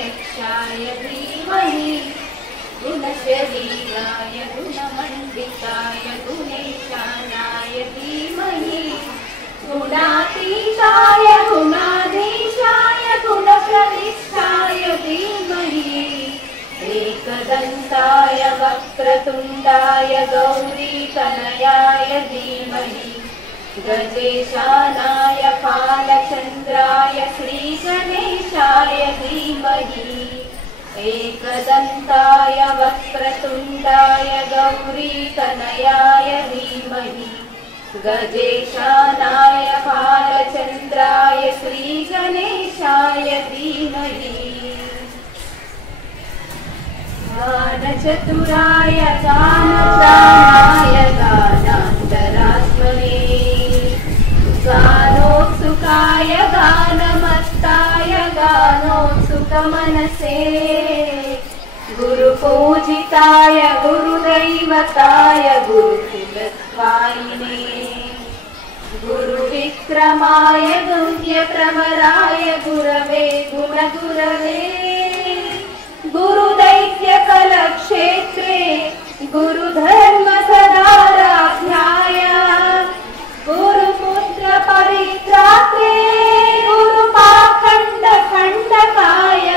प्रत्यक्षाय धीमहि गुणशरीराय गुणमण्डिताय गुणेशानाय धीमहि गुणातीताय गुणाधीशाय गुणप्रविष्टाय धीमहि एकदन्ताय वक्रतुण्डाय गौरीतनयाय धीमहि गजेशानाय कालचन्द्राय श्रीगणेशाय धीमहि एकदन्ताय वक्रतुण्डाय गौरीतनयाय धीमहि गजेशानाय कालचन्द्राय श्रीगणेशाय धीमहि गानचतुराय गानप्राणाय गानान्तरात्मने गानोत्सुकाय गानमत्ताय गानोत्सुकमनसे गुरुपूजिताय गुरुदैवताय गुरुकुलस्वामिने गुरुविक्रमाय गुह्यप्रवराय गुरवे गुणगुरवे गुरुदैत्यकलक्षेत्रे गुरुधर्मसदाराध्याय गुरुपुत्रपरित्रात्रे गुरुपाखण्डखण्डकाय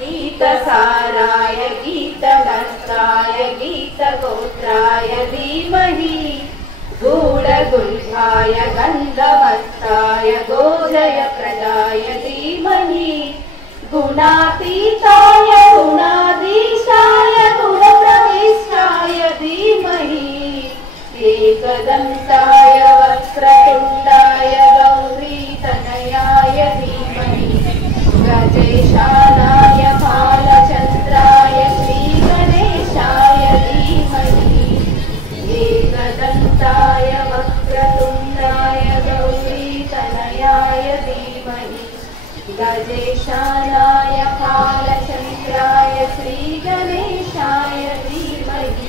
गीतसाराय गीतमस्ताय गीतगोत्राय धीमहि गूढगुल्फाय गन्धमस्ताय गोजयप्रदाय धीमहि गुणातीताय गुणाधीशाय गुणप्रविष्टाय धीमहि एकदन्ताय वक्रतुण्डाय गौरीतनयाय धीमहि गजेशानाय कालचन्द्राय श्रीगणेशाय धीमहि एकदन्ताय वक्रतुण्डाय गौरीतनयाय धीमहि गजेशानाय कालचन्द्राय श्रीगणेशाय धीमहि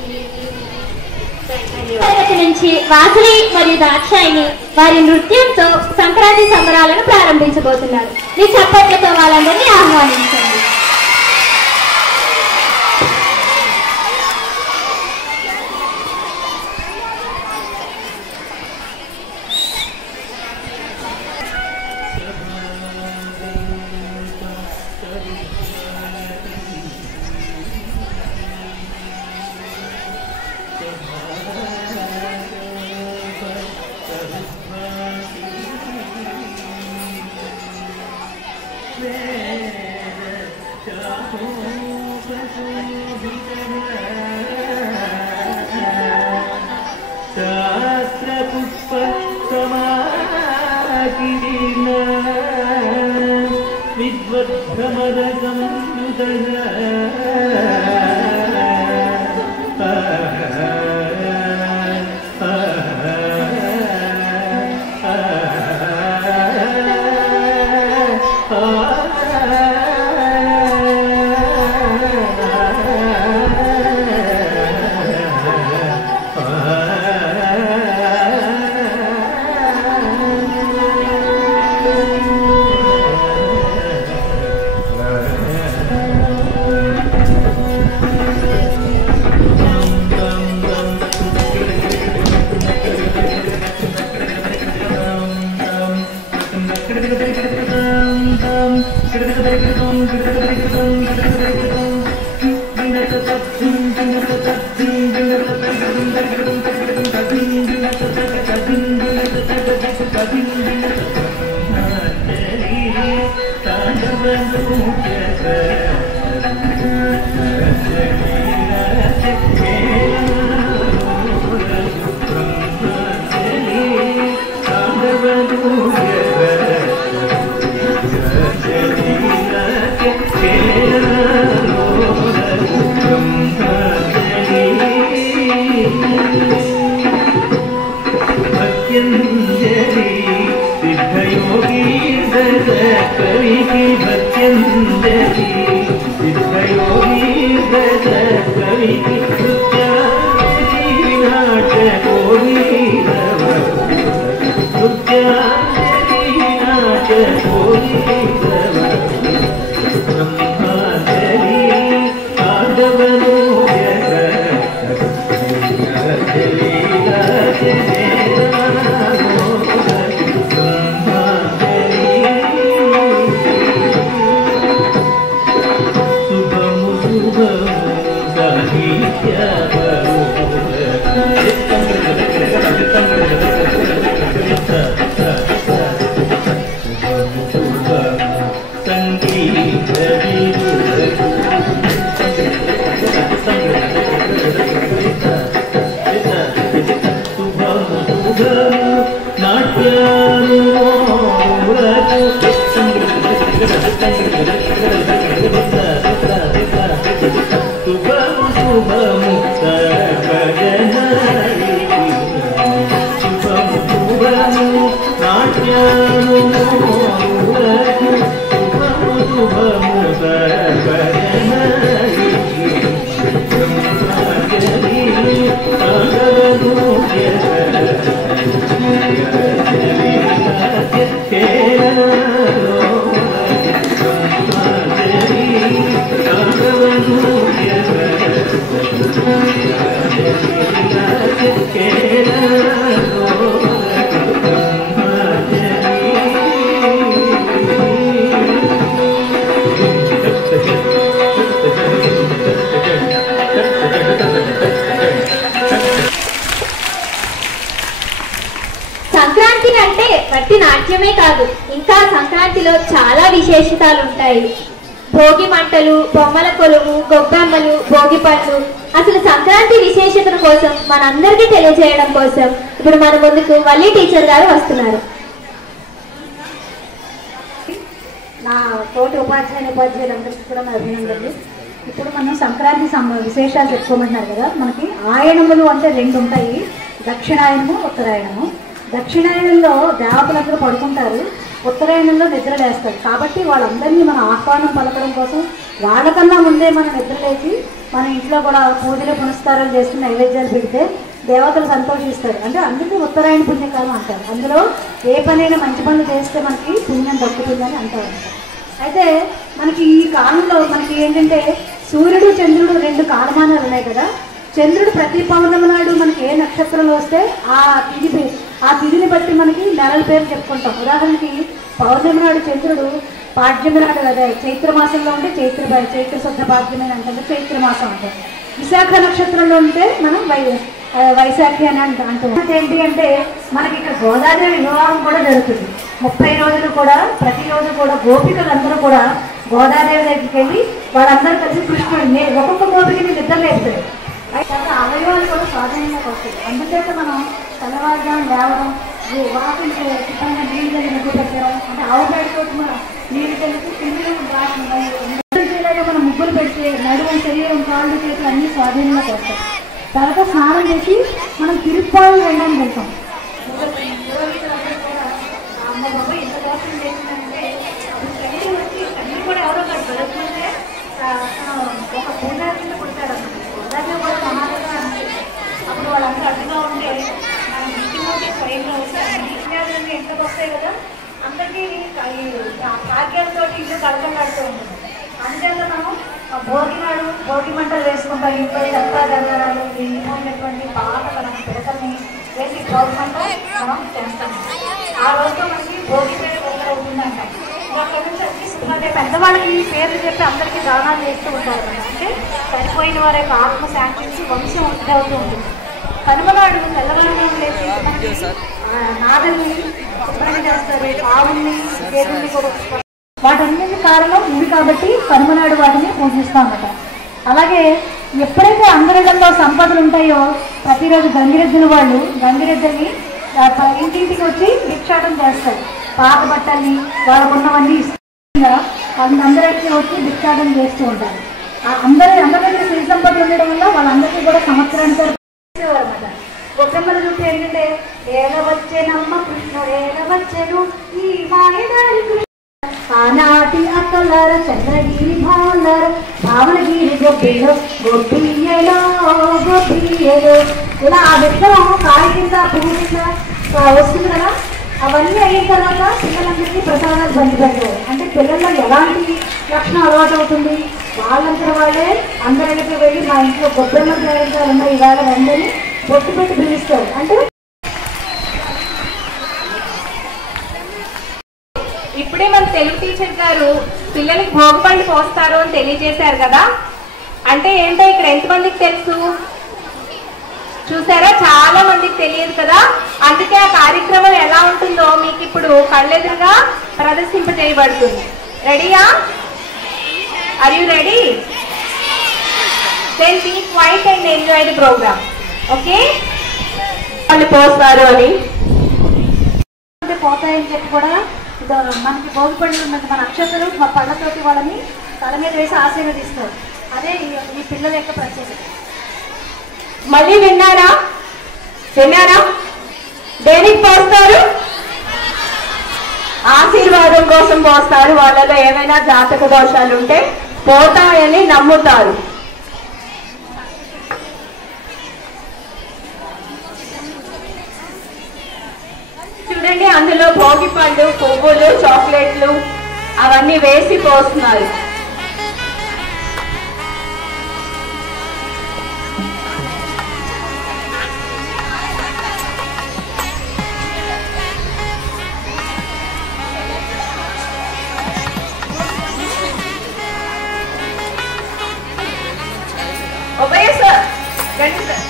నుంచి వాసులి మరియు దాక్షాయిని వారి నృత్యంతో సంక్రాంతి సంబరాలను ప్రారంభించబోతున్నారు. మీ చప్పట్లతో వాళ్ళందరినీ ఆహ్వానించండి. Holy సంక్రాంతి అంటే వట్టి నాట్యమే కాదు, ఇంకా సంక్రాంతిలో చాలా విశేషతాలు ఉంటాయి. భోగి మంటలు, బొమ్మల కొలువు, గొబ్బెమ్మలు, భోగి పళ్ళు. అసలు సంక్రాంతి విశేషతల కోసం మనందరికీ తెలియజేయడం కోసం ఇప్పుడు మన ముందుకు వల్లి టీచర్ గారు వస్తున్నారు. నా తోటి ఉపాధ్యాయులందరికీ కూడా నా అభినందనలు. ఇప్పుడు మనం సంక్రాంతి విశేషాలు చెప్పుకోమంటున్నారు కదా. మనకి ఆయనములు అంటే 2 ఉంటాయి, దక్షిణాయనము, ఉత్తరాయణము. దక్షిణాయనంలో దేవతలందరూ పడుకుంటారు, ఉత్తరాయణంలో నిద్ర లేస్తారు. కాబట్టి వాళ్ళందరినీ మన ఆహ్వానం పలకడం కోసం వాళ్ళకన్నా ముందే మనం నిద్రలేసి మన ఇంట్లో కూడా పూజలు పునస్కారాలు చేసి నైవేద్యాలు పెడితే దేవతలు సంతోషిస్తారు. అంటే అందుకే ఉత్తరాయణ పుణ్యకాలం అంటారు. అందులో ఏ పనైనా మంచి పనులు చేస్తే మనకి పుణ్యం దక్కుతుందని అంటారు. అయితే మనకి ఈ కాలంలో మనకి ఏంటంటే సూర్యుడు చంద్రుడు 2 కాలమానాలు ఉన్నాయి కదా. చంద్రుడు ప్రతి పౌర్ణమి నాడు మనకి ఏ నక్షత్రంలో వస్తే ఆ తిథిని బట్టి మనకి నెలల పేరు చెప్పుకుంటాం. ఉదాహరణకి పౌర్ణమి నాడు చంద్రుడు పాడ్యమి నాడు అదే చైత్రమాసంలో ఉంటే చైత్ర శుద్ధ పాడ్యమి అని అంటే చైత్రమాసం అంటారు. విశాఖ నక్షత్రంలో ఉంటే మనం వైశాఖి అని అంటాం. ఏంటి అంటే మనకి ఇక్కడ గోదాదేవి వివాహం కూడా జరుగుతుంది. 30 రోజులు కూడా ప్రతిరోజు కూడా గోపికలందరూ కూడా గోదాదేవి దగ్గరికి వెళ్ళి వాళ్ళందరూ కలిసి కృష్ణుడిని ఒక్కొక్క గోపికని నిద్ర లేపుతారు. అయితే అవయవాలు కూడా స్వాధీనంలోకి వస్తాయి. అందుచేత మనం తెల్లవారుజాము లేవడం, వాకింగ్ శుభ్రంగా నీళ్ళు చల్లి ముగ్గు పెట్టడం, అంటే ఆవు బయటతో నీళ్ళు చల్లికి పిల్లలు మనం ముగ్గులు పెడితే నడుము, శరీరం, కాళ్ళు, చేతులు అన్నీ స్వాధీనంలోకి వస్తాయి. తర్వాత స్నానం చేసి మనం తిరుప్పాలు వెళ్ళడానికి వెళ్తాం. అమ్మ బాబు ఎంత దోషం చేసిందంటే అన్నీ కూడా ఎవరో జరుగుతుంటే ఒక పూజారిని పుడతాడు. పూజారిని కూడా సమానంగా అప్పుడు వాళ్ళందరూ అడ్డుగా ఉంటే మనం ఇంటికి స్వయంగా వస్తాయి. ఇంట్లోకి వస్తాయి కదా, అందరికీ భాగ్యాలతో ఇల్లు కడకలాడుతూ ఉంటుంది. అందుచేత మనం భోగి మంటలు వేసుకుంటాం. ఇంట్లో చెత్త జరగాలు ఇటువంటి పాత మనం పిడకల్ని వేసి భోగి మంట మనం చేస్తాం. ఆ రోజుతో మనకి భోగి పేరు అవుతుందంట. అక్కడ నుంచి అన్ని పెద్దవాళ్ళకి పేర్లు చెప్పి అందరికీ దానాలు చేస్తూ ఉంటారు కదా. అంటే చనిపోయిన వారి యొక్క ఆత్మ శాంతించి వంశం వృద్ధి అవుతూ ఉంటుంది. కనుమనాడు తెల్లవారుజాము లేచి నాదల్ని శుభ్రంగా చేస్తారు, ఆవుల్ని, గేదెల్ని కూడా. వాటన్నిటి కారణం ఇది కాబట్టి కనుమనాడు వాటిని పూజిస్తామట. అలాగే ఎప్పుడైతే అందరిలో సంపదలు ఉంటాయో ప్రతిరోజు గంగిరెద్దుల వాళ్ళు గంగిరెద్దుల్ని ఇంటింటికి వచ్చి భిక్షాటం చేస్తారు. పాత బట్టల్ని వాళ్ళకున్నవన్నీ ఇష్టంగా వాళ్ళందరికీ వచ్చి భిక్షాటం చేస్తూ ఉంటారు. అందరికీ శ్రీ సంపదలు ఉండడం వల్ల వాళ్ళందరికీ కూడా సంవత్సరానికి అనమాట. గొప్పమ్మల చుట్టూ ఏంటంటే ఏలవచ్చేనమ్మ కృష్ణుడు ఏలవచ్చెను ఈ మాయదారి ఆనాటి అక్కలార చంద్రగిరి భావలర భావనగిరి గొప్పిలో గొప్పియ్యలో గొప్పియ్యలో ఇలా ఆ విగ్రహం కాయ కింద పువ్వు కింద వస్తుంది కదా. అవన్నీ అయిన తర్వాత పిల్లలందరికీ ప్రసాదాలు పంచిపెట్టారు. అంటే పిల్లల్లో ఎలాంటి లక్షణం అలవాటు అవుతుంది, వాళ్ళందరూ వాళ్ళే అందరికి వెళ్ళి మా ఇంట్లో గొప్పమ్మ తయారు ఇవాళ అందరినీ బొట్టు పెట్టి పిలుస్తారు. అంటే ఇప్పుడే మన తెలుగు టీచర్ గారు పిల్లలకి భోగిపళ్ళు పోస్తారు అని తెలియజేశారు కదా. అంటే ఏంటో ఇక్కడ ఎంతమందికి తెలుసు? చూసారా, చాలా మందికి తెలియదు కదా. అందుకే ఆ కార్యక్రమం ఎలా ఉంటుందో మీకు ఇప్పుడు కళ్ళెదురుగా ప్రదర్శింపజేయబడుతుంది. రెడీయా? Are you ready? Then be quiet and enjoy the programme. Okay, వాళ్ళు పోస్తారు అని పోతాయని చెప్పి కూడా మనకి భోగి పళ్ళు ఉన్నది, మన అక్షతలు మా పళ్ళతోటి వాళ్ళని తల మీద వేసి ఆశీర్వదిస్తారు. అదే ఈ పిల్లల యొక్క ప్రత్యేకత. మళ్ళీ విన్నారా? దేనికి పోస్తారు? ఆశీర్వాదం కోసం పోస్తారు. వాళ్ళలో ఏమైనా జాతక దోషాలు ఉంటే పోతాయని నమ్ముతారు. చూడండి, అందులో భోగి పళ్ళు, పువ్వులు, చాక్లెట్లు అవన్నీ వేసి పోస్తున్నారు. ఓబయ్య సార్, రండి సార్.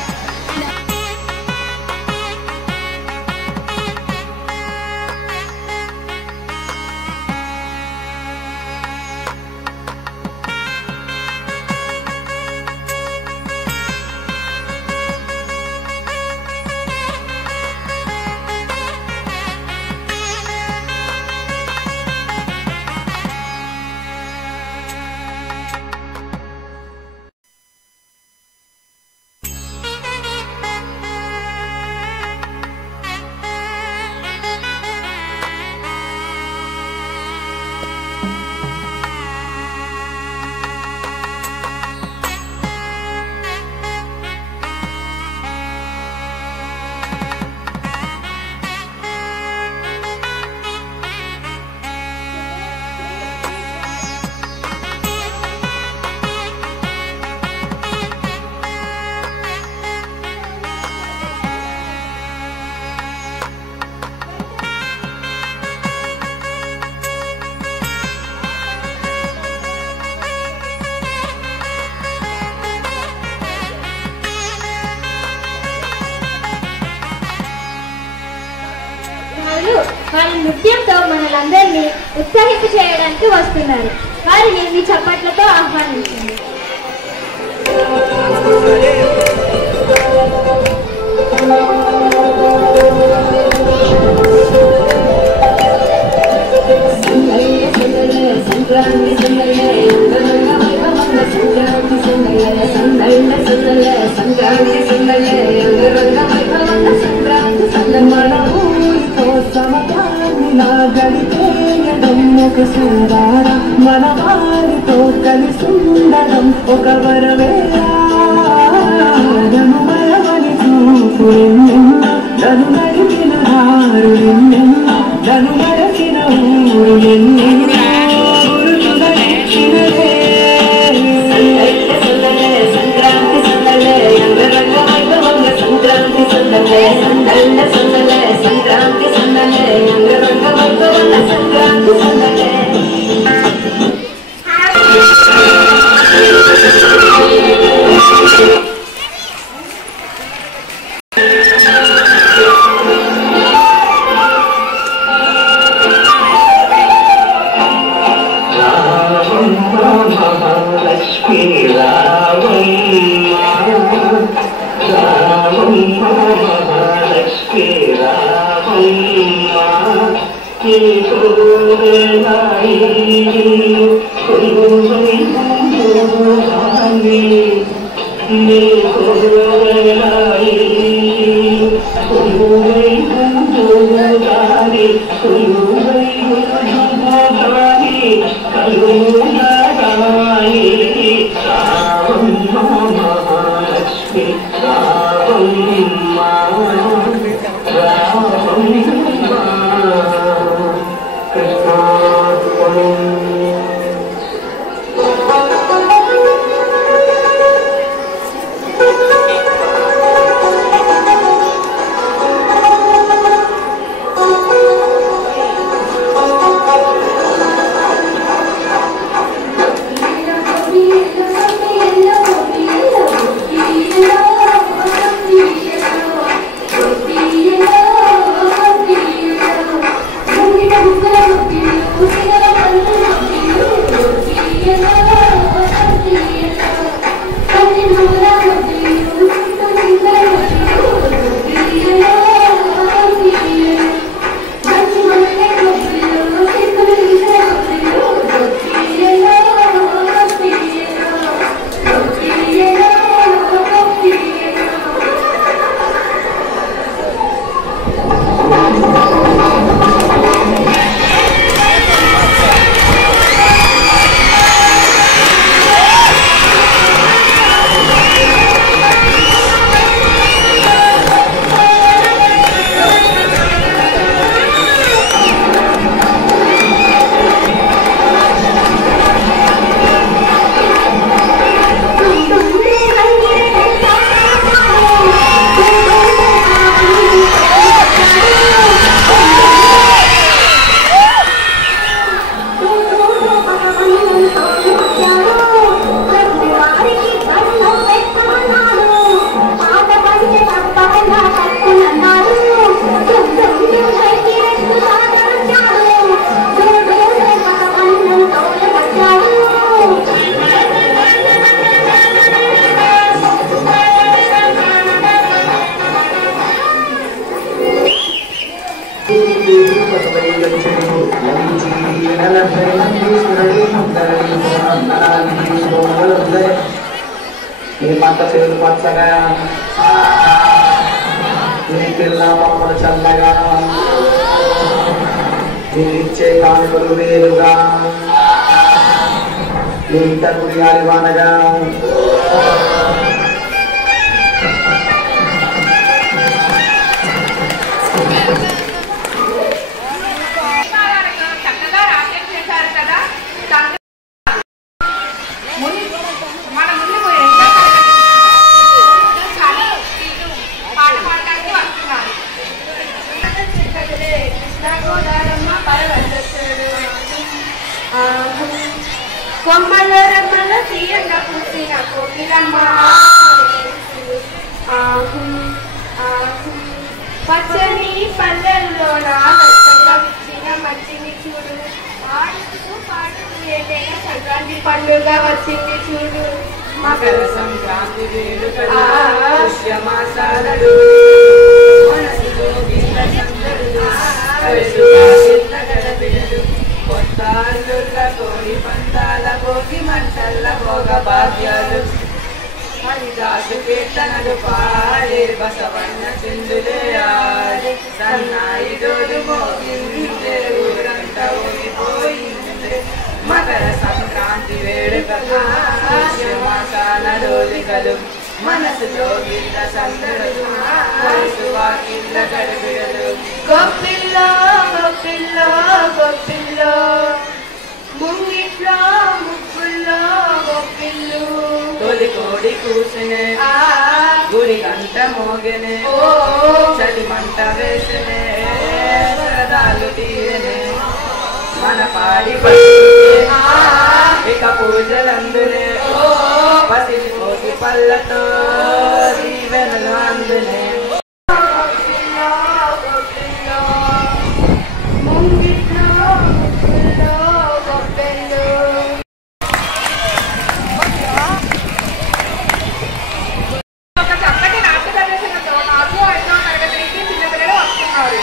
వాళ్ళ నృత్యంతో మనలందరినీ ఉత్సాహింప చేయడానికి వస్తున్నారు. వారిని మీ చప్పట్లతో ఆహ్వానించండి. మన వారితో కలిసి ఉండడం ఒక వరవేళ. నన్ను మరవని చూపు ఎన్నెన్నో, నన్ను నడిపిన దారు ఎన్నెన్నో, నన్ను నడిచిన ఊరు ఎన్నెన్నో. సంక్రాంతి సందలే అంగరంగ వైభవంగా సంక్రాంతి సందలే సందళ్ళ సందలే సంక్రాంతి సందలే అంగరంగ వైభవంగా సంక్రాంతి సందలే. Hello. నీ పంట చేతులు పచ్చగా, నీ పిల్ల బొమ్మలు చల్లగా, నీరిచ్చే కానుకలు వేరుగా, నీ తగుడి గాలివానగా, చక్కగా రాజ్యం చేశారు కదా. మన ముందు పాట పాడడానికి వస్తున్నారు. కొమ్మల రమ్మల తీయంగా పూసిన కోకిలమ్మ, పచ్చని పల్లెల్లో వచ్చిన మంచిని చూడు, పాడుతూ పాడుతూ ఏదైనా సంక్రాంతి పండుగ వచ్చింది చూడు. మకర సంక్రాంతి వేడుకలు పుష్యమాసాలలో మనసులో గీత సందడులు కలుసుగా చిన్న గడబిడలు కొత్త అల్లుళ్ళ కోడి పందాల భోగి మంటల్ల భోగ భాగ్యాలు హరిదాసు కీర్తనలు పాడే బసవన్న చిందులే ఆడే సన్నాయి డోలు మోగిందే ఊరంతా ఊగిపోయిందే. మకర సంక్రాంతి వేడుకలు పుష్యమాసాల డోలికలు మనసులో గీత సందడులు కలుసుగా కింద గడబిడలు గొప్పిల్లో గొప్పిల్లో గొప్పిల్లో ముంగిట్లో ముక్కుల్లో గొప్పిల్లు, తొలి కోడి కూసునే గుడి గంట మోగనే చలి మంట వేసనే సరదాలు తీరనే మన పాడి ఇక పూజలందునే పసిడి కోసి పళ్ళతో దీవెనలు అందునే. ముంగిట్లో ముక్కుల్లో గొప్పిల్లు. ఒక చక్కటి నాట్య ప్రదర్శనతో 4వ 5వ తరగతి నుంచి చిన్నపిల్లలు వస్తున్నారు.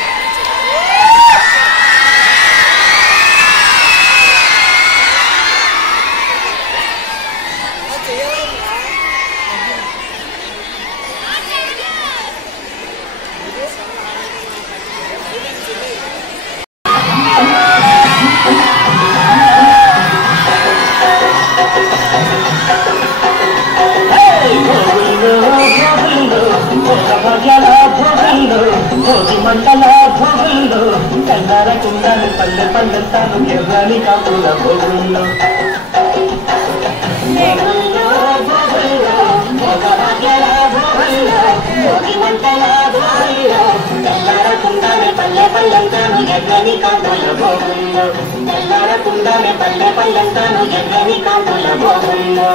మండల భోగుల్లో కన్నార కుండాలు పల్లె పల్లెతాను ఎర్రని కాపుల భోగుల్లో కుండానే పల్లె పల్లెంతాను ఎర్రని కాపుల భోగుల్లో కుండానే పల్లె పల్లెంతాను ఎర్రని కాపుల భోగుల్లో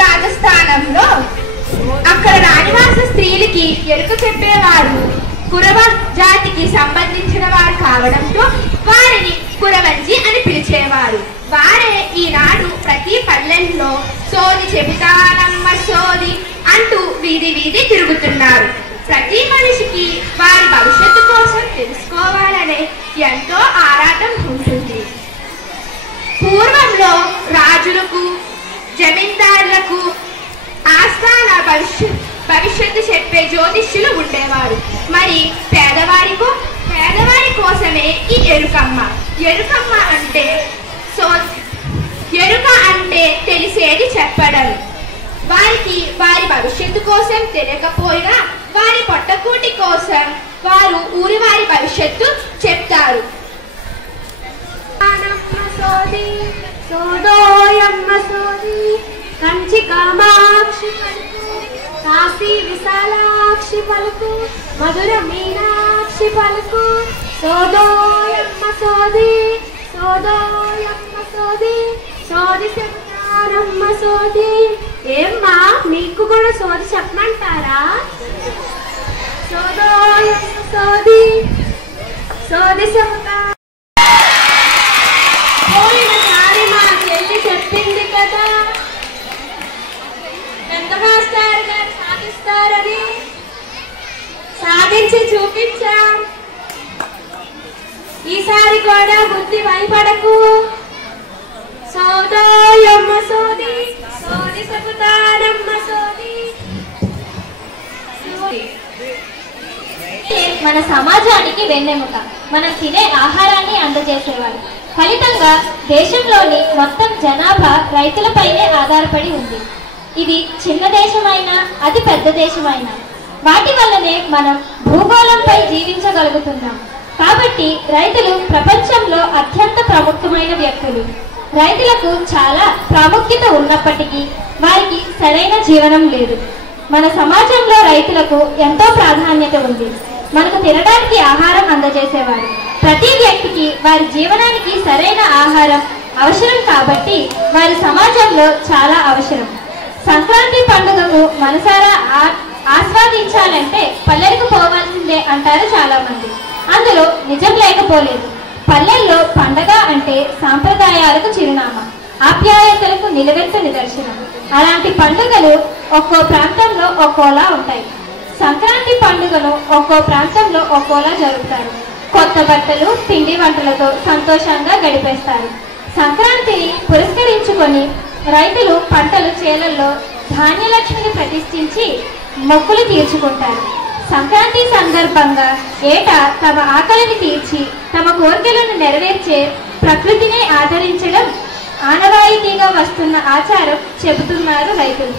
రాజస్థానంలో అక్కడ రాజవాస స్త్రీలకి ఎరుక చెప్పేవారు కురవ జాతికి సంబంధించిన వారు కావడంతో వారిని కురవంచి అని పిలిచేవారు. వారే ఈనాడు ప్రతి పల్లెల్లో సోది చెబుతానమ్మ సోది అంటూ వీధి వీధి తిరుగుతున్నారు. ప్రతి మనిషికి వారి భవిష్యత్తు కోసం తెలుసుకోవాలనే ఎంతో ఆరాటం ఉంటుంది. పూర్వంలో రాజులకు జమీందారులకు ఆస్థాన భవిష్యత్తు చెప్పే జ్యోతిష్యులు ఉండేవారు. మరి పేదవారి కోసమే ఈ ఎరుకమ్మ. ఎరుక అంటే తెలిసేది చెప్పడం. వారికి వారి భవిష్యత్తు కోసం తెలియకపోయినా వారి పొట్టకూటి కోసం వారు ఊరి వారి భవిష్యత్తు చెప్తారు. సోదోయమ్మ సోది కంచి కామాక్షి పలుకు కాశీ విశాలాక్షి పలుకు మధుర మీనాక్షి పలుకు సోదోయమ్మ సోది సోదోయమ్మ సోది సోది చెప్తానమ్మ సోది. ఏమ్మా మీకు కూడా సోది చెప్పమంటారా? సోదోయమ్మ సోది సోది చెప్తా. పోయినసారి మా చెల్లి చెప్పింది కదా పెద్ద మాస్టర్ గారు సాధిస్తారని, సాధించి చూపించాం. ఈసారి కూడా బుద్ధి భయపడకు. సోదోయమ్మ సోది సోది చెబుతానమ్మ సోది. మన సమాజానికి వెన్నెముక. మనం తినే ఆహారాన్ని అందజేసేవారు. ఫలితంగా దేశంలోని మొత్తం జనాభా రైతులపైనే ఆధారపడి ఉంది. ఇది చిన్న దేశమైనా అతి పెద్ద దేశమైనా వాటి వల్లనే మనం భూగోళంపై జీవించగలుగుతున్నాం. కాబట్టి రైతులు ప్రపంచంలో అత్యంత ప్రముఖమైన వ్యక్తులు. రైతులకు చాలా ప్రాముఖ్యత ఉన్నప్పటికీ వారికి సరైన జీవనం లేదు. మన సమాజంలో రైతులకు ఎంతో ప్రాధాన్యత ఉంది. మనకు తినడానికి ఆహారం అందజేసేవారు. ప్రతి వ్యక్తికి వారి జీవనానికి సరైన ఆహారం అవసరం కాబట్టి వారి సమాజంలో చాలా అవసరం. సంక్రాంతి పండుగకు మనసారా ఆస్వాదించాలంటే పల్లెలకు పోవాల్సిందే అంటారు చాలా మంది. అందులో నిజం లేకపోలేదు. పల్లెల్లో పండగ అంటే సాంప్రదాయాలకు చిరునామా, ఆప్యాయతలకు నిలువెత్తు నిదర్శనం. అలాంటి పండుగలు ఒక్కో ప్రాంతంలో ఒక్కోలా ఉంటాయి. సంక్రాంతి పండుగను ఒక్కో ప్రాంతంలో ఒక్కోలా జరుపుతారు. కొత్త బట్టలు పిండి వంటలతో సంతోషంగా గడిపేస్తారు. సంక్రాంతిని పురస్కరించుకొని రైతులు పంటలు చేలల్లో ధాన్యలక్ష్మిని ప్రతిష్ఠించి మొక్కులు తీర్చుకుంటారు. సంక్రాంతి సందర్భంగా ఏటా తమ ఆకలిని తీర్చి తమ కోరికలను నెరవేర్చే ప్రకృతిని ఆదరించడం ఆనవాయితీగా వస్తున్న ఆచారం చెబుతున్నారు రైతులు.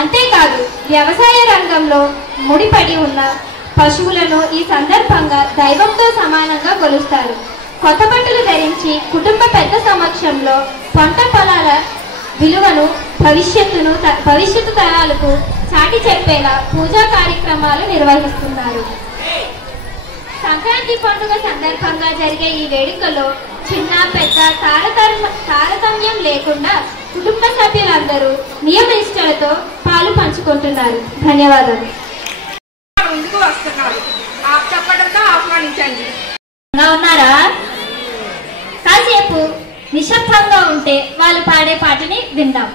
అంతేకాదు వ్యవసాయ రంగంలో ముడిపడి ఉన్న పశువులను ఈ సందర్భంగా దైవంతో సమానంగా కొలుస్తారు. కొత్త బట్టలు ధరించి కుటుంబ పెద్ద సమక్షంలో పంట పొలాల విలువను భవిష్యత్తు తరాలకు చాటి చెప్పేలా పూజా కార్యక్రమాలు నిర్వహిస్తున్నారు. సంక్రాంతి పండుగ సందర్భంగా జరిగే ఈ వేడుకలో చిన్న పెద్ద తారతమ్యం లేకుండా కుటుంబ సభ్యులందరూ నియమనిష్టలతో పాలు పంచుకుంటున్నారు. ధన్యవాదాలు. ముందుకు వస్తున్నారు, చెప్పడంతో ఆహ్వానించండి. ఉన్నారా? కాసేపు నిశ్శబ్దంగా ఉంటే వాళ్ళు పాడే పాటని విందాం.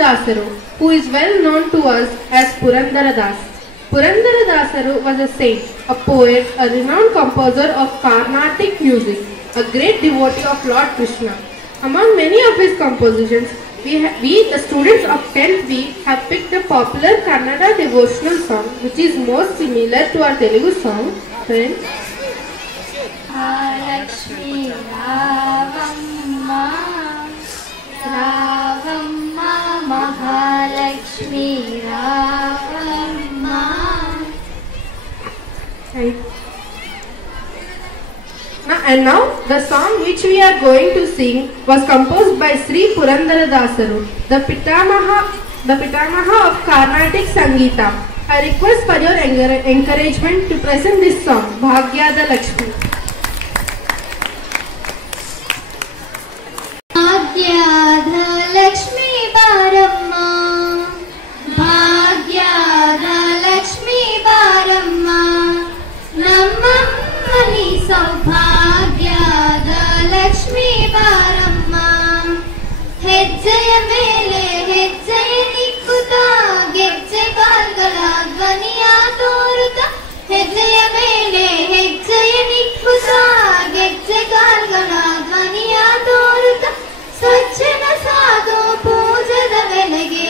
Dasaru, who is well known to us as Purandara Das. Purandara Dasaru was a saint, a poet, a renowned composer of Carnatic music, a great devotee of Lord Krishna. Among many of his compositions, we the students of 10th B, have picked a popular Kannada devotional song which is most similar to our Telugu song. Friends, Lakshmi Ravamma Ravamma Mahalakshmi Ravamma. And now the song which we are going to sing was composed by Sri Purandara Dasaru, the Pitamaha of Carnatic Sangeeta. I request for your encouragement to present this song, Bhagyada Lakshmi. Bhagyada Lakshmi Baramma Bhagyada Lakshmi Baramma Nammani Saubhagyada Lakshmi Baramma Hejjaya mele hejjaya nikkuta Gejje kalgala dvaniya toruta Hejjaya mele hejjaya nikkuta Gejje kalgala dvaniya toruta ಸ್ವಚ್ಛನ ಸಾಧು ಪೂಜದ ಬೆಲೆಗೆ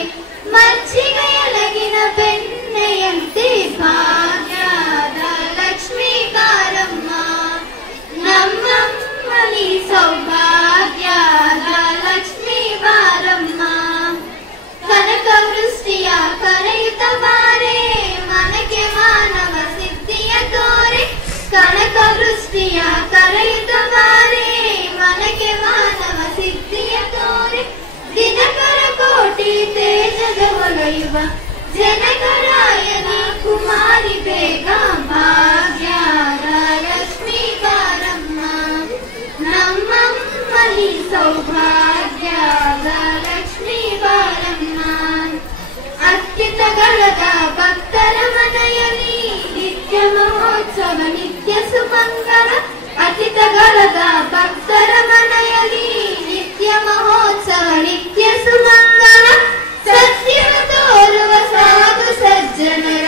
ಮಚ್ಚಿಗೆಯಲಗಿನ ಬೆಣ್ಣೆಯಂತೆ ಭಾಗ್ಯದ ಲಕ್ಷ್ಮೀ ಬಾರಮ್ಮ ನಮ್ಮಮ್ಮನಿ ಸೌಭಾಗ್ಯದ ಲಕ್ಷ್ಮೀ ಬಾರಮ್ಮ ಕನಕ ವೃಷ್ಟಿಯ ಕರೆಯುತ್ತ ಬಾರೆ ಮನಕ್ಕೆ ಮಾನವ ಸಿದ್ಧಿಯ ತೋರೆ ಕನಕ ವೃಷ್ಟಿಯ ಕರೆಯುತ್ತ ಬಾರೆ ಮನಕ್ಕೆ ಮಾನವ ಸಿದ್ಧಿಯ ತೋರೆ ದಿನಕರ ಕೋಟಿ ತೇಜದ ಹೊಳೆಯುವ ಜನಕರಾಯನ ಕುಮಾರಿ ಬೇಗ ಭಾಗ್ಯದ ಲಕ್ಷ್ಮೀ ಬಾರಮ್ಮ ನಮ್ಮಮ್ಮನಿ ಸೌಭಾಗ್ಯದ ಲಕ್ಷ್ಮೀ ಬಾರಮ್ಮ ಅತ್ಯುತಗಳದ ಭಕ್ತರ ಮನೆಯಲ್ಲಿ ನಿತ್ಯ ಮಹೋತ್ಸವ ನಿತ್ಯ ಸುಮಂಗಲ ಅತಿಥಗಳದ ಭಕ್ತರ ಮನೆಯಲ್ಲಿ ನಿತ್ಯ ಮಹೋತ್ಸವ ನಿತ್ಯ ಸುಮಂಗಲ ಸತ್ಯವ ತೋರುವ ಸಾಧು ಸಜ್ಜನರ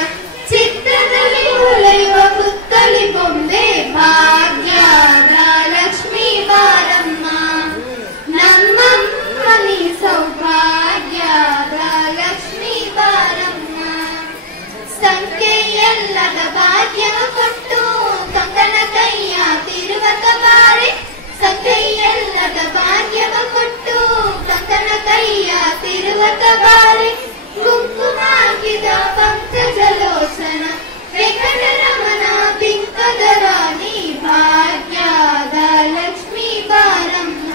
ಚಿತ್ರದಲ್ಲಿ ಹೊಳೆಯುವ ಪುತ್ತಳಿ ಬೊಂಬೆ ಭಾಗ್ಯದ ಲಕ್ಷ್ಮೀ ಬಾರಮ್ಮ ನಮ್ಮಮ್ಮನಿ ಸೌಭಾಗ್ಯದ ಲಕ್ಷ್ಮೀ ಬಾರಮ್ಮ ಸಂಖ್ಯೆಯಲ್ಲದ ಭಾಗ್ಯವ ಕೊಟ್ಟು ಕಂಕಣ ಕೈಯ ತಿರುವತ ಬಾರೆ ಸಂಖ್ಯೆಯಲ್ಲದ ಭಾಗ್ಯವ ಕೊಟ್ಟು ಕಂಕಣ ಕೈಯ ತಿರುವತ ಬಾರೆ ಕುಂಕುಮ ಹಾಕಿದ ಪಂಕಜಲೋಚನ ವೆಂಕಟರಮಣ ಬಿಂಕದ ರಾಣಿ ಭಾಗ್ಯದ ಲಕ್ಷ್ಮೀ ಬಾರಮ್ಮ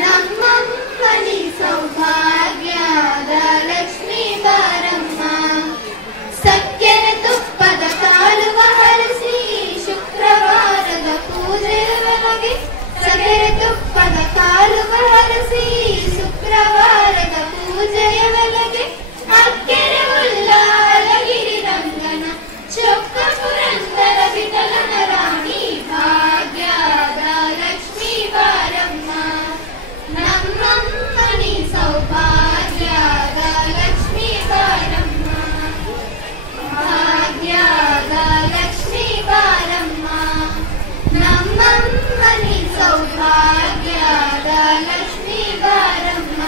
ನಮ್ಮಮ್ಮನಿ ಸೌಭಾಗ್ಯದ ಲಕ್ಷ್ಮೀ ಬಾರಮ್ಮ ಸಕ್ಕೆನ ತುಪ್ಪದ ಕಾಲುವ ಹರಸಿ ಶುಕ್ರವಾರದ ಪೂಜೆಯ ವೆಲಗೆ ಸಗೆರೆ ತುಪ್ಪದ ಕಾಲುವ ಹರಸಿ ಶುಕ್ರವಾರದ ಪೂಜೆಯ ವೆಲಗೆ ಅಕ್ಕೆರೆ ಉಳ್ಳ ಅಲಗಿರಿ ರಂಗನ ಚೊಕ್ಕ ಪುರಂದರ ವಿಠಲನ ರಾಣಿ ಭಾಗ್ಯದ ಲಕ್ಷ್ಮೀ ಬಾರಮ್ಮ ನಮ್ಮಮ್ಮನಿ ಸೌಭಾಗ್ಯದ ಲಕ್ಷ್ಮೀ ಬಾರಮ್ಮ ಭಾಗ್ಯದ ಲಕ್ಷ್ಮೀ ಬಾರಮ್ಮ ನಮ್ಮಮ್ಮನಿ ಸೌಭಾಗ್ಯದ ಲಕ್ಷ್ಮೀ ಬಾರಮ್ಮ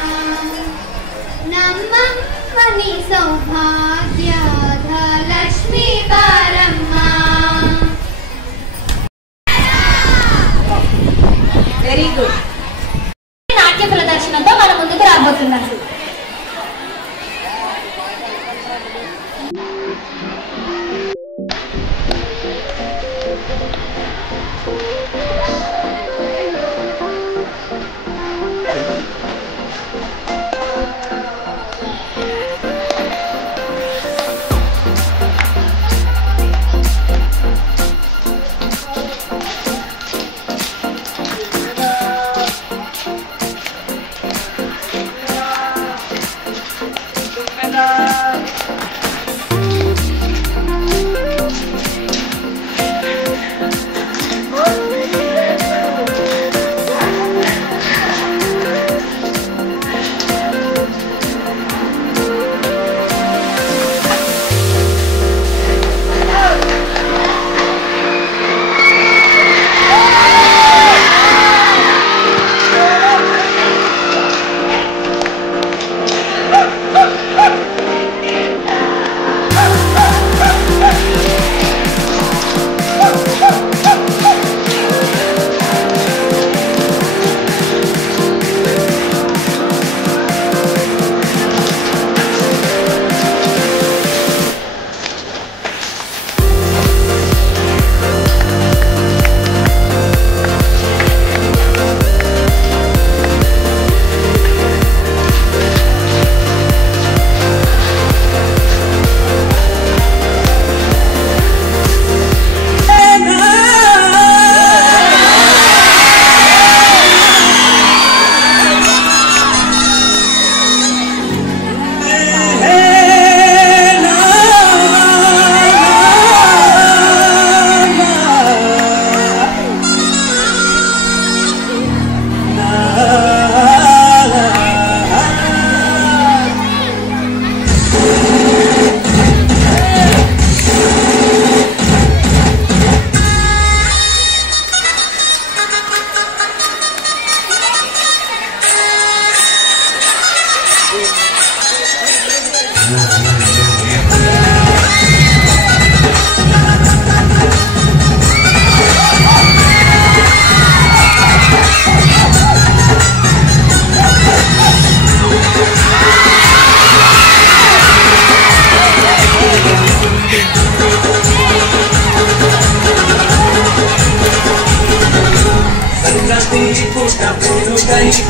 ನಮ್ಮಮ್ಮನಿ ಸೌಭಾಗ್ಯದ ಲಕ್ಷ್ಮೀ ಬಾರಮ್ಮ. Very good. నాట్య ప్రదర్శనతో మన ముందుకు రాబోతున్నారు.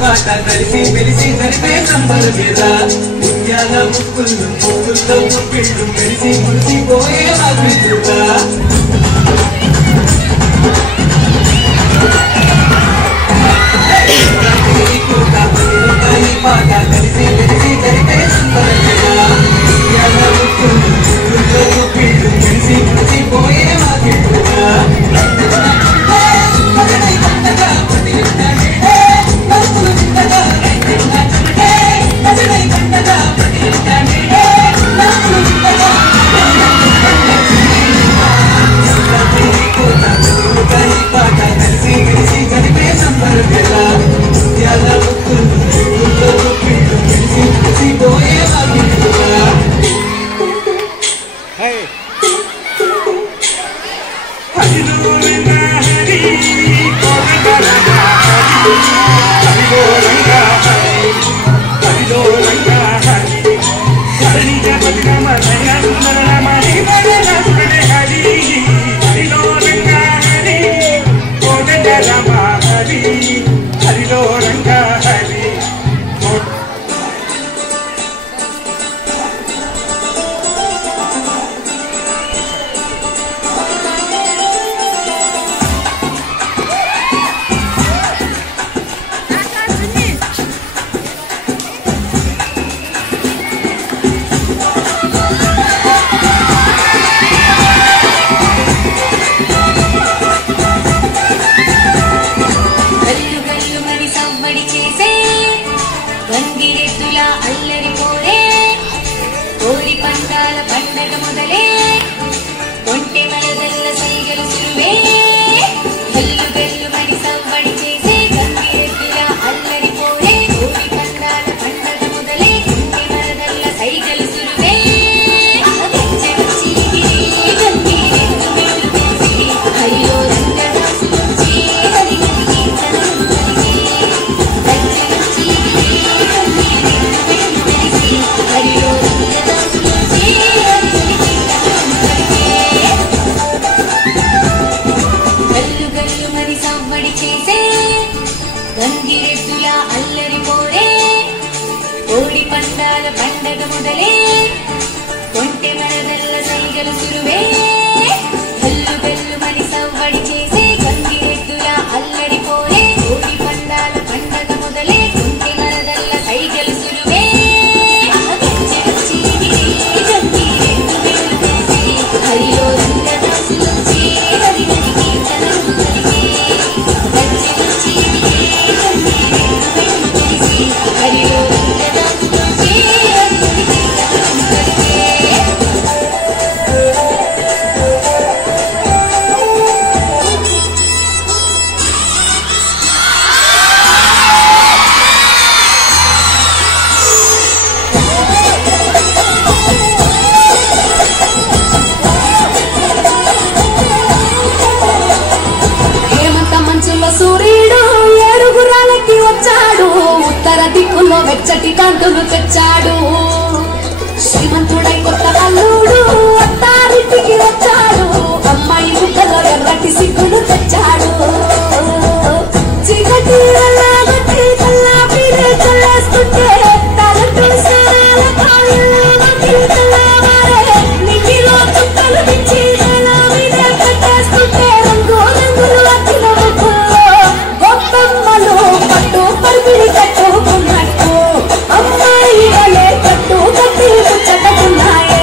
పాట కలిసి మెలిసి జరిపే సంబర వేళ ముత్యాల ముక్కులు ముక్కుల్లో ముప్పిళ్ళు మెలిసి మురిసిపోయే అభివృద్ధి పాట కలిసి మెలిసి జరిపే సంబర వేళ ముత్యాల ముక్కులు ముక్కుల్లో ముప్పిళ్ళు మెలిసి మురిసిపోయే అభివృద్ధి వెచ్చటి కాంతులు తెచ్చాడు శ్రీమంతుడై కొత్త అల్లుడు అత్తారింటికి వచ్చాడు అమ్మాయి ముద్దలో ఎర్రటి సిగ్గులు తెచ్చాడు చీకటి వెళ్ళగొట్టి కల్లాపిరే చల్లేస్తుంటే తలంటూ సారాల కాయలకి తెల్లవారే నీటిలో చుక్కలు పిచ్చి నేల మీద కట్టేస్తుంటే రంగు రంగులు అక్కిన ముగ్గుల్లో గొప్పమ్మలు పట్టు పరిపిడి కట్టుకున్నట్టు అమ్మాయి వలే కట్టు కట్టి ముచ్చటకున్నాయే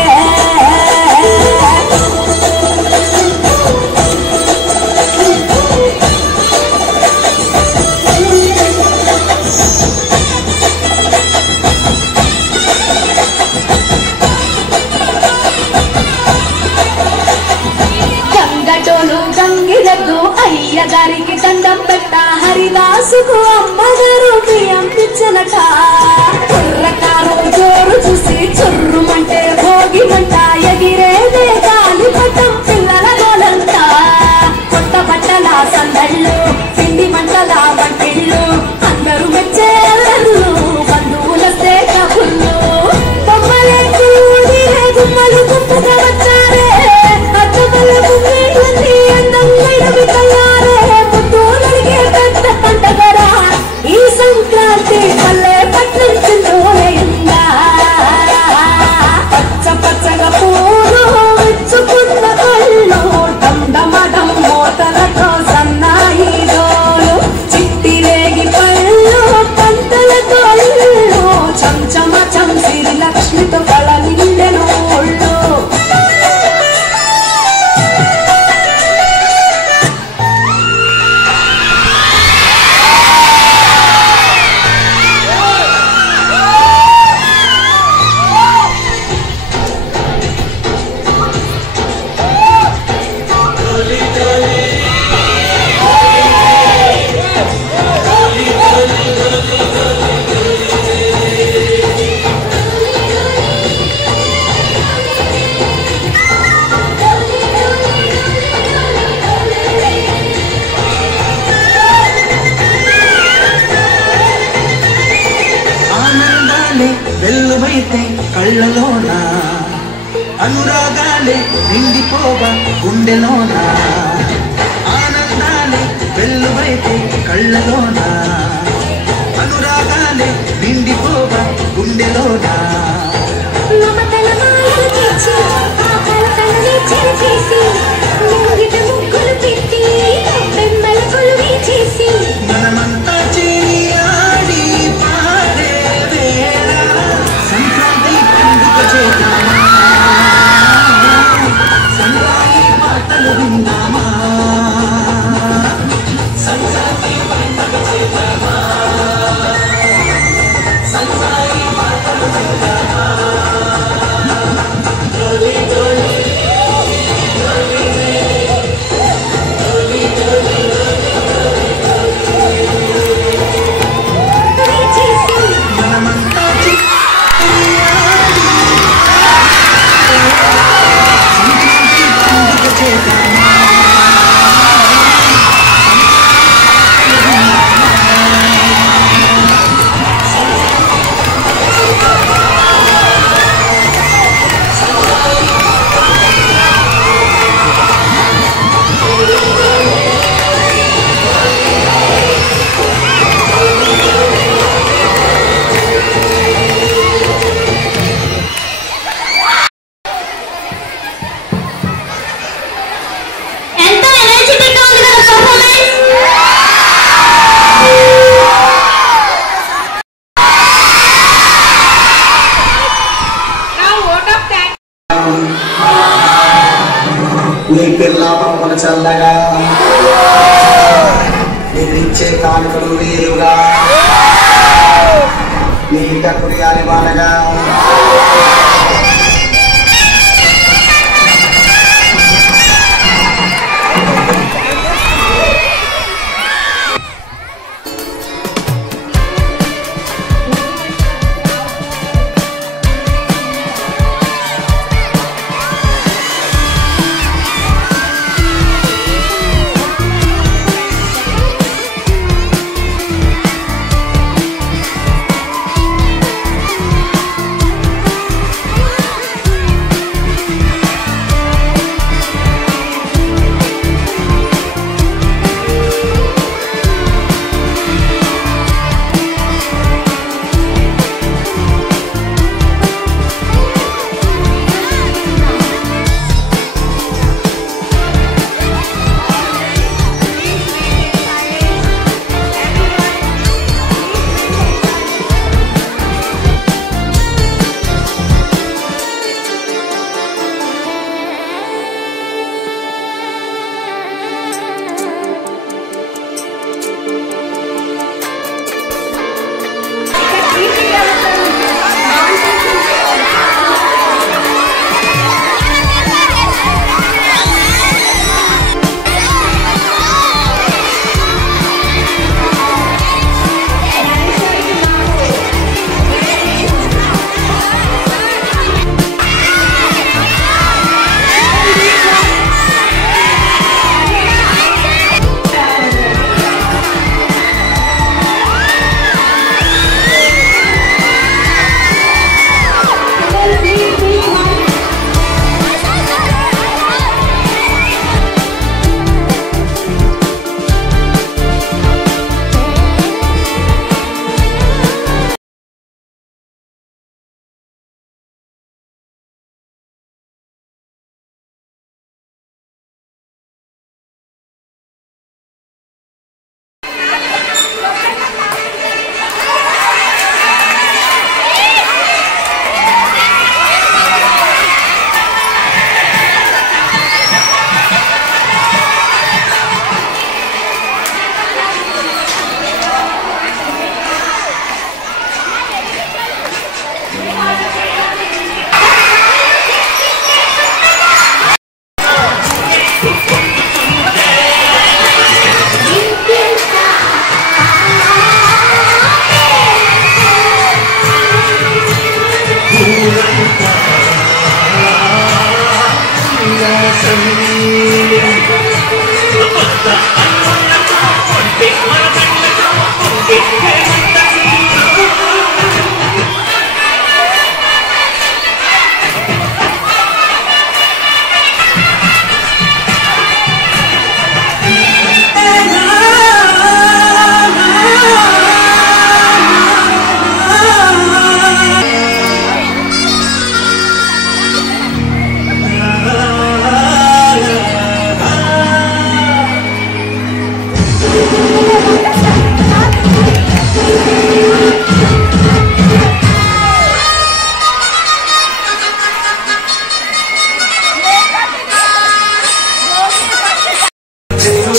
గంగటోలు గంగిరెద్దు అయ్యగారికి దండం పెట్ట హరిదాసుకు అమ్మగారు బియ్యం పిచ్చనట కుర్రకారు జోరు చూసి చుర్రుమంటే భోగి మంట ఎగిరేదే గాలి పట్టం పిల్లల గోలంట కొత్త బట్టల సందళ్ళు పిండి మంటల వంటిళ్ళు అందరూ మెచ్చే అల్లర్లు బంధువులస్తే కబుర్లు బొమ్మలే కూడిరే గుమ్మలు గుంపుగా వచ్చారే అద్దమల గుమ్మిళ్ళని అందంగా తయారే ముద్దు నడిగే పెద్ద పంటగరా ఈ సంక్రాంతి కళ్ళలోన అనురాగాలే నిండిపోగా గుండెలోన ఆనందాలే వెల్లువైతే కళ్ళలోన అనురాగాలే నిండిపోగా గుండెలోన మనమంతా చేరి ఆడి పాడే వేళ సంక్రాంతి పండుగ చేద్దామా సంక్రాంతి పాటలు విందామా సంక్రాంతి పండుగ చేద్దామా సంక్రాంతి పాటలు విందామా డోలి డోలి నీ పిల్ల పమ్మల చల్లగా నీరిచ్చే కానుకలు వేరుగా నీ కక్కుడి గాలి వానగా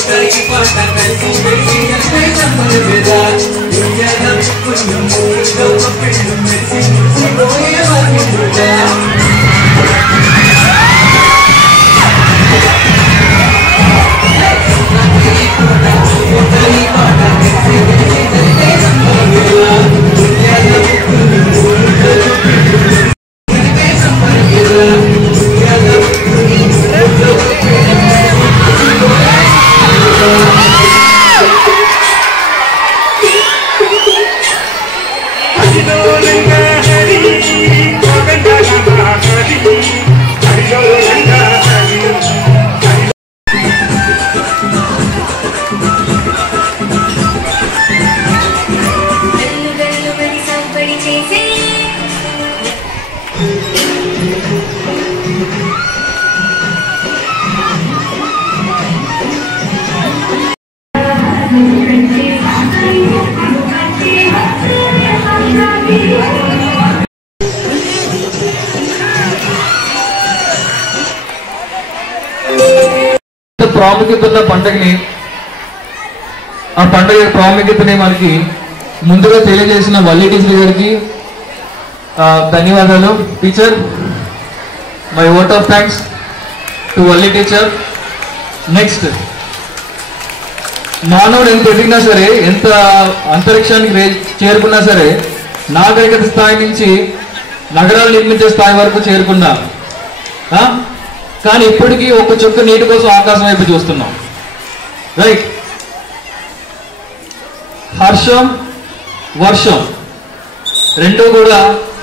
ఈ పాట కలిసి మెలిసి ఎంతై సంబర మీద ఉయ్యాల ముక్కులు ముక్కుల్లో పిల్లు మెలిసి మురిసిపోయే వాకిండుగా ప్రాముఖ్యత ఉన్న పండుగని ఆ పండుగ ప్రాముఖ్యతని మనకి ముందుగా తెలియజేసిన వల్లి టీచర్ గారికి ధన్యవాదాలు. Teacher, my vote of thanks to Valli teacher. Next, మానవుడు ఎంత ఎదిగినా సరే, ఎంత అంతరిక్షానికి చేరుకున్నా సరే, నాగరికత స్థాయి నుంచి నగరాలు నిర్మించే స్థాయి వరకు చేరుకున్నా, కానీ ఇప్పటికీ ఒక చుక్క నీటి కోసం ఆకాశం వైపు చూస్తున్నాం. రైట్? హర్షం, వర్షం రెండూ కూడా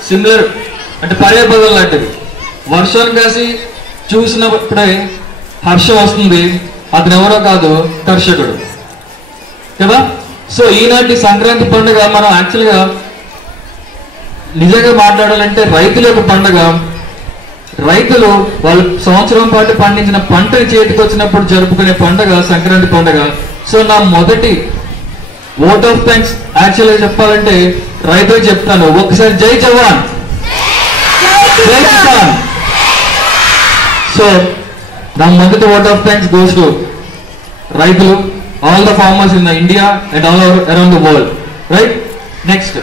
సిమిలర్, అంటే పర్యాపదం లాంటివి. వర్షం కాసి చూసినప్పుడే హర్షం వస్తుంది. అతను ఎవరో కాదు, కర్షకుడు కదా. సో ఈనాటి సంక్రాంతి పండుగ మనం యాక్చువల్గా నిజంగా మాట్లాడాలంటే రైతుల యొక్క పండుగ. రైతులు వాళ్ళు సంవత్సరం పాటు పండించిన పంటని చేతికి వచ్చినప్పుడు జరుపుకునే పండుగ సంక్రాంతి పండుగ. సో నా మొదటి ఓట్ ఆఫ్ థ్యాంక్స్ యాక్చువల్గా చెప్పాలంటే రైతులకు చెప్తాను. ఒకసారి జై జవాన్, జై కిసాన్. సో నా మొదటి vote of thanks goes to రైతులు, all the farmers in the India and all around the world. Right? Next,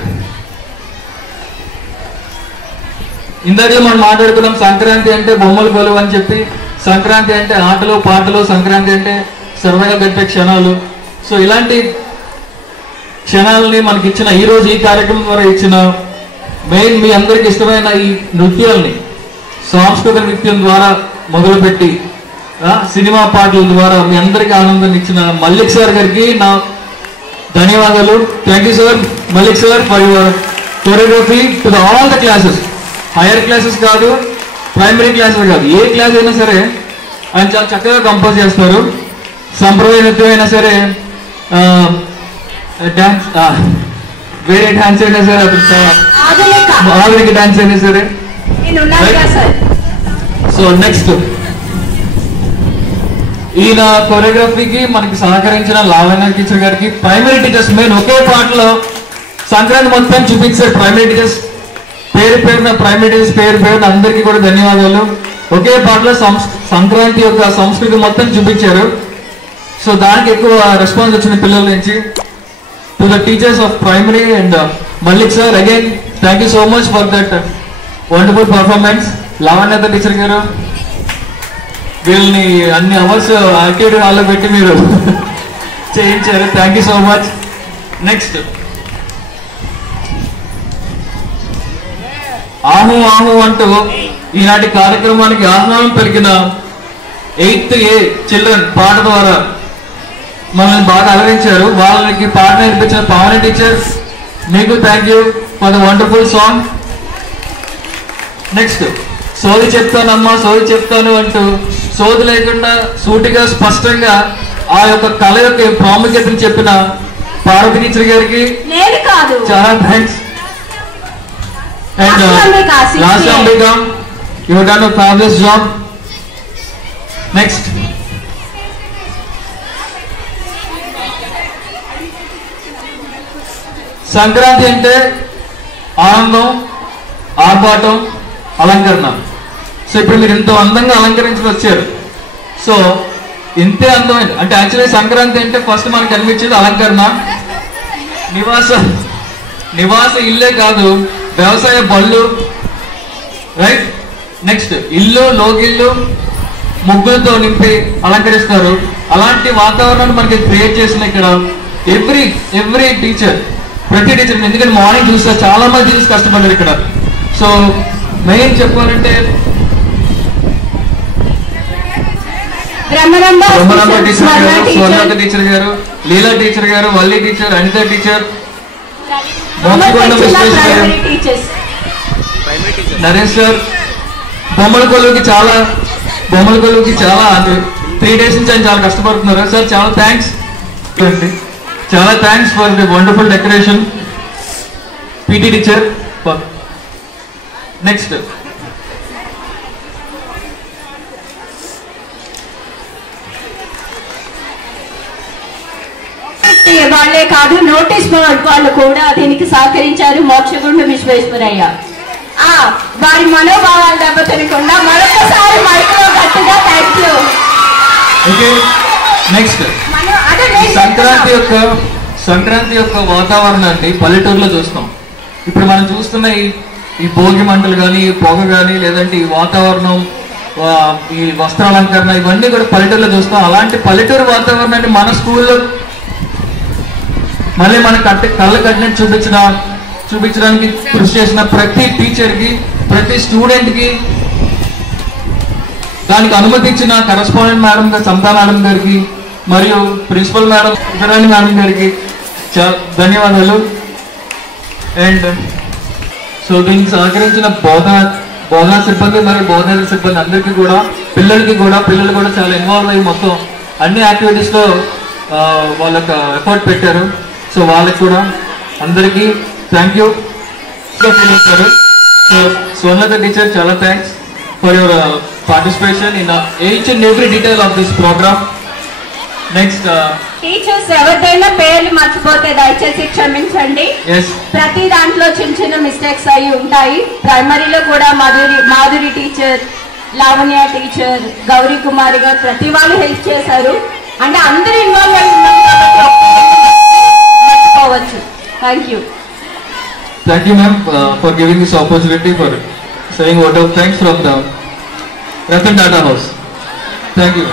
ఇందాకే మనం మాట్లాడుకున్నాం సంక్రాంతి అంటే బొమ్మల కొలువు అని చెప్పి, సంక్రాంతి అంటే ఆటలు పాటలు, సంక్రాంతి అంటే సరదాగా గడిపే క్షణాలు. సో ఇలాంటి క్షణాలని మనకి ఇచ్చిన ఈరోజు ఈ కార్యక్రమం ద్వారా ఇచ్చిన మెయిన్ మీ అందరికి ఇష్టమైన ఈ నృత్యాలని, సాంస్కృతిక నృత్యం ద్వారా మొదలుపెట్టి సినిమా పాటల ద్వారా మీ అందరికీ ఆనందాన్ని ఇచ్చిన మల్లిక్ సార్ గారికి నా ధన్యవాదాలు. Thank you sir, Mallik sir, for your choreography to the all the classes. Higher classes కాదు, ప్రైమరీ క్లాసెస్ కాదు, ఏ క్లాస్ అయినా సరే ఆయన చాలా చక్కగా కంపోజ్ చేస్తారు. సంప్రదాయ నృత్యం అయినా సరే, డాన్స్, వేరే డాన్స్ అయినా సరే, ఆధునిక డాన్స్ అయినా సరే. సో నెక్స్ట్, ఈయన కొరియోగ్రఫీకి మనకి సహకరించిన లావణ్య టీచర్ గారికి, ప్రైమరీ టీచర్స్ మెయిన్ ఒకే పాటలో సంక్రాంతి మొత్తం చూపించారు. ప్రైమరీ టీచర్స్ పేరున ప్రైమరీ టీచర్స్ పేరున అందరికీ కూడా ధన్యవాదాలు. ఒకే పాటలో సంక్రాంతి యొక్క సంస్కృతి మొత్తం చూపించారు. సో దానికి ఎక్కువ రెస్పాన్స్ వచ్చిన పిల్లల నుంచి. To the teachers of primary and Mallik sir, again thank you so much for that wonderful performance. Lavanya teacher గారు, వీళ్ళని అన్ని అవర్స్ యాక్టివిటీ హాల్లో పెట్టి మీరు చేయించారు. Thank you so much. Next, Ahu Ahu అంటూ ఈనాటి కార్యక్రమానికి ఆహ్వానం పలికిన 8th A చిల్డ్రన్ పాట ద్వారా మనల్ని బాగా అలరించారు. వాళ్ళకి పాట నేర్పించిన పావని టీచర్, మీకు thank you for the wonderful song. Next, సోది చెప్తానమ్మా సోది చెప్తాను అంటూ సోది లేకుండా సూటిగా స్పష్టంగా ఆ యొక్క కళ యొక్క ప్రాముఖ్యతను చెప్పిన పార్వతి టీచర్ గారికి చాలా thanks. And last Ambika, you have done a fabulous job. Next, Sankranti అంటే ఆనందం, ఆర్భాటం, అలంకరణ. సో ఇప్పుడు మీరు ఎంతో అందంగా అలంకరించి వచ్చారు. సో ఇంతే అందమైన అంటే యాక్చువల్లీ సంక్రాంతి అంటే ఫస్ట్ మనకి అనిపించేది అలంకరణ, నివాస ఇల్లే కాదు, వ్యవసాయ బళ్ళు, రైట్. నెక్స్ట్ ఇల్లు, లోగిల్లు ముగ్గులతో నింపి అలంకరిస్తారు. అలాంటి వాతావరణాన్ని మనకి క్రియేట్ చేసిన ఇక్కడ ఎవ్రీ టీచర్, ప్రతి టీచర్, ఎందుకంటే మార్నింగ్ చూస్తే చాలా మంది టీచర్స్ కష్టపడ్డారు ఇక్కడ. సో మెయిన్ చెప్పాలంటే బ్రహ్మరంభ టీచర్ గారు, స్వర్ణత టీచర్ గారు, లీలా టీచర్ గారు, Valli teacher, Anitha teacher, Mokshakonda Naresh sir, బొమ్మల కొలువుకి చాలా 3 days నుంచి ఆయన చాలా కష్టపడుతున్నారు సార్. చాలా thanks for the wonderful decoration PT teacher. Next వాళ్లే కాదు, నోటీస్ బోర్డ్ వాళ్ళు కూడా దీనికి సహకరించారు. మోక్షగుండ విశ్వేశ్వరయ్య వారి మనోభావాలు దెబ్బతినకుండా మరొకసారి మైక్లో గట్టిగా థ్యాంక్ యూ. నెక్స్ట్ సంక్రాంతి యొక్క వాతావరణాన్ని పల్లెటూరులో చూస్తాం. ఇప్పుడు మనం చూస్తున్న ఈ భోగి మంటలు కానీ, ఈ పొగ కానీ, లేదంటే ఈ వాతావరణం, ఈ వస్త్రాలంకరణ, ఇవన్నీ కూడా పల్లెటూరులో చూస్తాం. అలాంటి పల్లెటూరు వాతావరణాన్ని మన స్కూల్లో మళ్ళీ మన కళ్ళు కట్టినట్టు చూపించడానికి కృషి చేసిన ప్రతి టీచర్కి, ప్రతి స్టూడెంట్కి, దానికి అనుమతించిన కరెస్పాండెంట్ మేడం గారు, సమతా మేడం గారికి, మరియు ప్రిన్సిపల్ మేడం ఇతరాణి మేడం గారికి చాలా ధన్యవాదాలు. అండ్ సో దీనికి సహకరించిన బోధనా సిబ్బంది మరియు బోధన సిబ్బంది అందరికీ కూడా, పిల్లలు కూడా చాలా ఇన్వాల్వ్ అయ్యి మొత్తం అన్ని యాక్టివిటీస్లో వాళ్ళకి ఎఫర్ట్ పెట్టారు. సో వాళ్ళకి కూడా అందరికీ thank you. So Swarnatha teacher, చాలా thanks for your participation in each and every detail of this programme. Next teachers ఎవరిదైనా పేర్లు మర్చిపోతే దయచేసి క్షమించండి. ప్రతి దాంట్లో చిన్న మిస్టేక్స్ అయి ఉంటాయి. ప్రైమరీలో కూడా మాధురి టీచర్, లావణ్య టీచర్, గౌరీ కుమారి గారు ప్రతి వాళ్ళు హెల్ప్ చేశారు. అంటే అందరూ ఇన్వాల్వ్ అయి ఉన్నారు కాబట్టి మర్చిపోవచ్చు. Thank you ma'am for giving this opportunity, for saying word of thanks from the Ratan Tata House. Thank you.